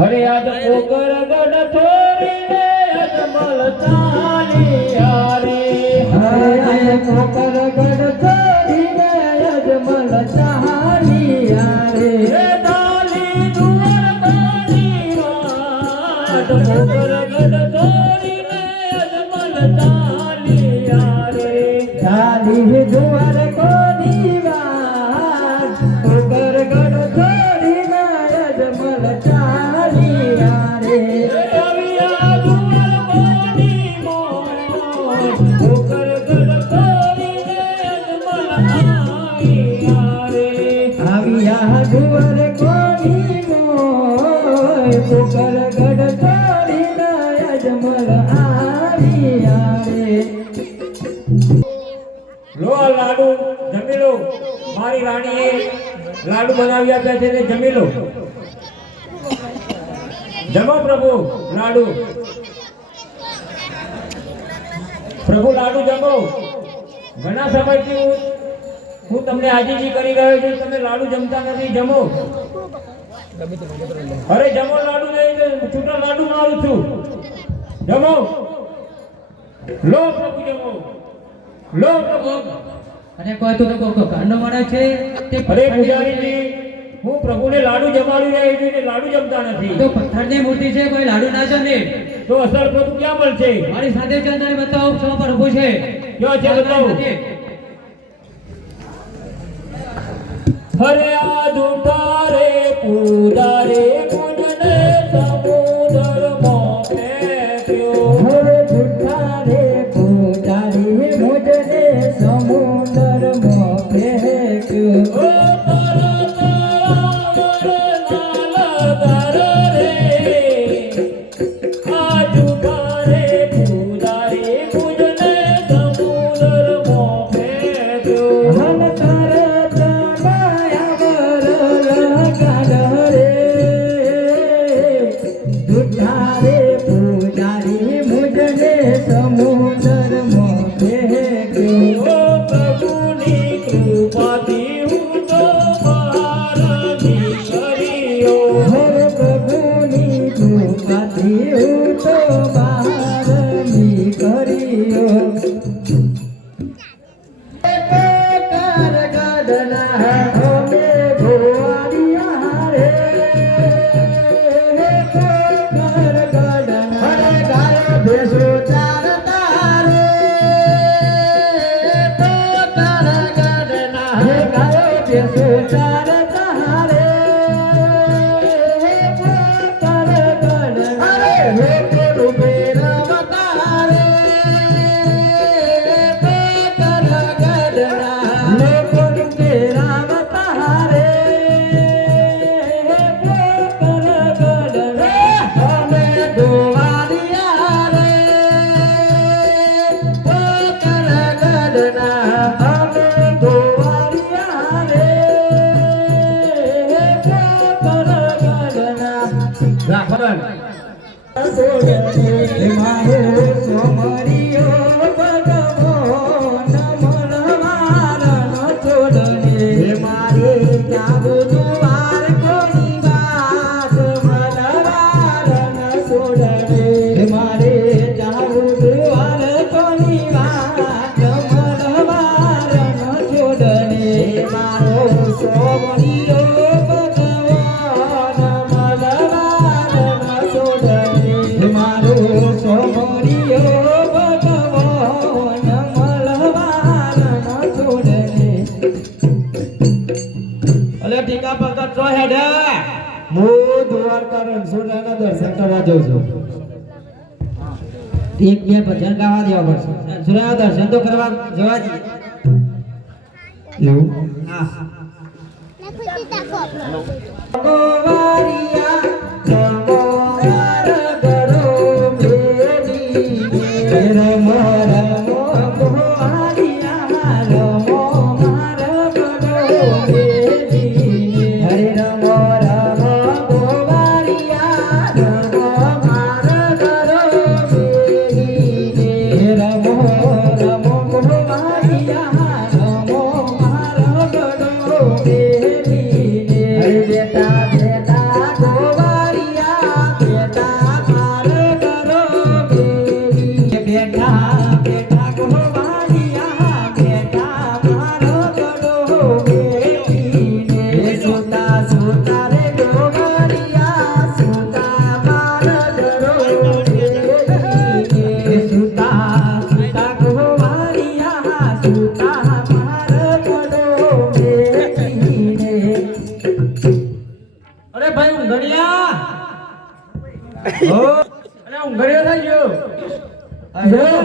હરે આજ પોકર ગઢ છોડીને અજમલ ચાલિયા રે હરે આજ પોકર ગઢ છોડીને અજમલ ચાલિયા રે ડાલી દુવર બાની વાટ પોકર ગઢ છોડીને અજમલ ચાલિયા રે ડાલી દુવર કોની વાત પોકર ગઢ છોડીને અજમલ ચાલિયા રે આવ્યા દુવર બાની મોય પોકર ગઢ છોડીને અજમલ આવ્યા રે આવ્યા દુવર કોની મોય પોકર ગઢ છોડીને અજમલ આવ્યા રે લો આ લાડુ જમી લો મારી રાણીએ લાડુ બનાવી આપ્યા છે ને જમી લો જમો પ્રભુ લાડુ જમો ઘણા સમયથી હું તમને આજીજી કરી રહ્યો છું તમે લાડુ જમતા નથી જમો અરે જમો લાડુ નહીં છૂટા લાડુ મારું છું જમો લો પ્રભુ જમો લો પ્રભુ અને કોઈ તો ઘરનો માણસ છે તે અરે પૂજારીજી હું પ્રભુને લાડુ જમાડી રહ્યો છું ને લાડુ જમતા નથી તો પથ્થરની મૂર્તિ છે કોઈ લાડુ ના જમે તો અસર પ્રભુ ક્યાં મળશે મારી સાથે ચંદન બતાવો ક્ષમા પર ઊભું છે ક્યાં છે બતાવો હરે આ જૂઠા રે પૂજા રે પૂજને સમુદર માં ફેંક્યો હરે જૂઠા રે પૂજારી મુજને સમુદર માં ફેંક્યો ઓ તરત આવર લાલ રે આ જૂઠા રે પૂજા રે પૂજને સમુદર માં ફેંક્યો મન તરત માયાવર લગાડ રે જૂઠા રે પૂજારી મુજને સમુદર માં ફેંક્યો ઓ પ્રભુની કૃપાથી હું તો મારાથી કર્યો હરે પ્રભુની કૃપાથી હું તો બારની કર્યો પોકર ગઢના અમે ભુવાડિયા રે પોકર ગઢના હરે ગાયો ભેંસો ચારતા રે પોકર ગઢના હરે ગાયો ભેંસો ચારતા રે પોકર ગઢના હરે હે રૂપે રમતા રે પોકર ગઢના લોકો રૂપે રમતા રે પોકર ગઢના અમે દોવાડિયા રે પોકર ગઢના અમે દોવાડિયા રે પોકર ગઢના રાખોન મારો સોમરિયો ભગવાન મનવારન છોડને મારે જાવું દુવાર કોની વાત મનવારન છોડને મારે જાવું દુવાર કોની વાત મનવારન છોડને મારો સોમરિયો ભગવાન મનવારન છોડને મારો સોમરિયો ભગવાન મલવારન છોડને અલે ટીકા પકડ છો હેડે હું દ્વારકા રણછોડના દર્શન કરવા જાઉં છું એક બે ભજન ગાવા દેવા પડશે રણછોડના દર્શન તો કરવા જવા દઈએ એવું હા ગોવારિયા નમો ગરો મેરી રમો રમો ગોવારિયા રમો માર ગરો મેરી હરે રમો રમો ગોવારિયા રમો માર ગરો મેરી રમો રમો ગોવારિયા રમો માર ગરો મેરી હરે બેટા બેટા ગોવા હો અરે ઊંઘર્યો થઈ ગયો આયો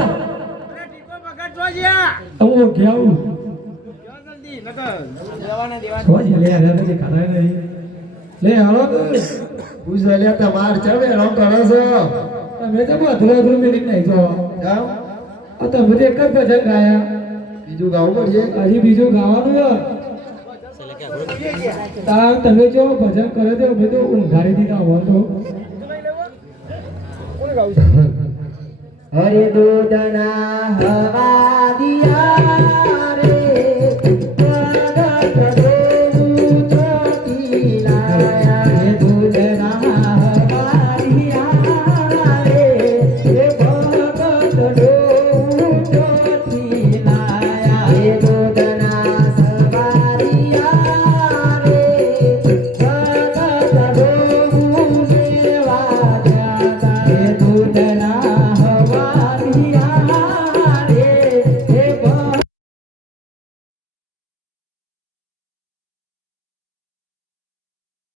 હું ગયા સોજ લે રે નથી ખાતા નહીં લે હાલો તું ઉઝલ્યા તમાર ચમે રમ કરો છો તમે તો અધૂરા અધૂરું મેલી નહીં જો જાઓ આ તમે તો એક જ ભજન ગાયા બીજું ગાવું પડશે હજી બીજું ગાવાનું તાર તમે જો ભજન કરે તો અમે તો ઊંઘાડી દીધા હોવા તો હરે દૂધના હવા દિયા